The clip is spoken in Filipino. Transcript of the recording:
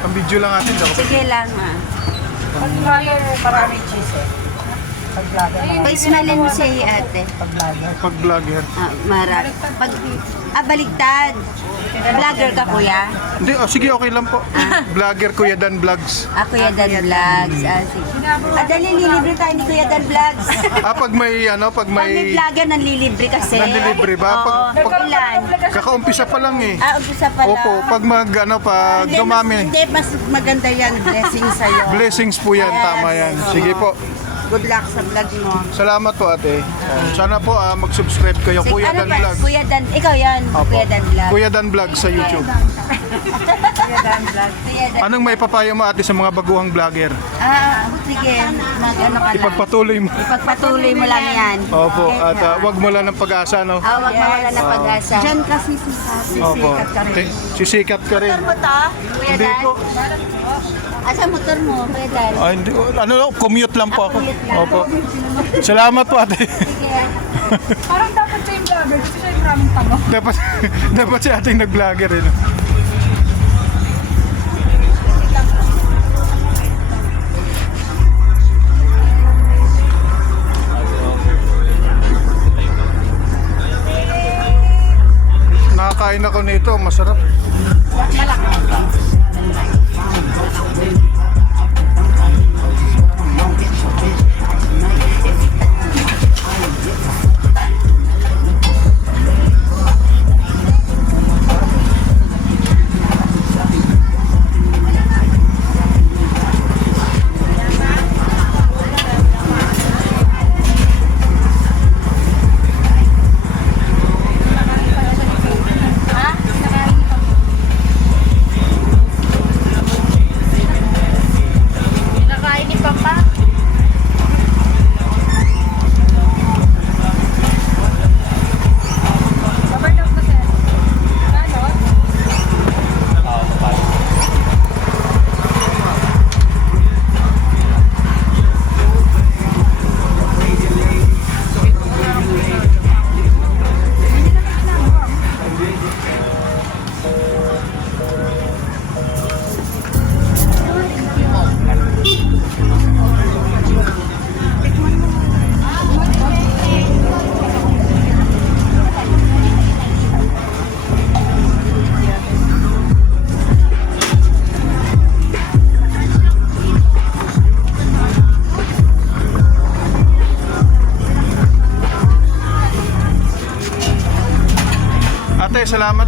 Ang video lang natin daw. Sige lang ha. Pag vlogger, maraming cheese eh. Pag vlogger, Paismalin mo si ate. pag vlogger. Pag vlogger. Baligtad. Vlogger ka kuya? Hindi, sige, okay lang po. Vlogger Kuya Dan Vlogs. Kuya Dan Vlogs. Sige. Dali, lilibre tayo ni Kuya Dan Vlogs. Pag may Pag may vlogger, nanlilibre kasi. Nanlilibre ba? Oo. Ilan? Kakaumpisa pa lang eh. Umpisa pa lang. Opo, pag pag dumami. Hindi, mas maganda yan. Blessing sa'yo. Blessings po yan, tama yan. Sige po. Good luck sa vlog mo. Salamat po ate. Sana po mag-subscribe kayo, Kuya Dan Vlogs. Kuya Dan, ikaw yan. Opo. Kuya Dan Vlog. Kuya Dan Vlogs sa YouTube. Kuya Dan Vlog. Anong may papayo mo ate sa mga baguhang vlogger? Sige. Mag-ano ka lang. Ipagpatuloy mo. Ipagpatuloy mo lang yan. Opo, at wag mo lang ng pag-asa, no? Wag mawala na pag-asa. Diyan kasi Opo. Sisikat ka rin. Motor mo to? Kuya Hindi Dan? po. Asa motor mo, Kuya Dan? Hindi, commute lang po ako. Commute lang. Opo. Salamat po ate. Sige. Parang dapat siya yung vlogger kasi siya yung maraming tango. dapat si ating nag-vlogger eh. No? Nakakain ako nito, masarap. Nakain ni Papa? Overload kasi. Balot. Ate, salamat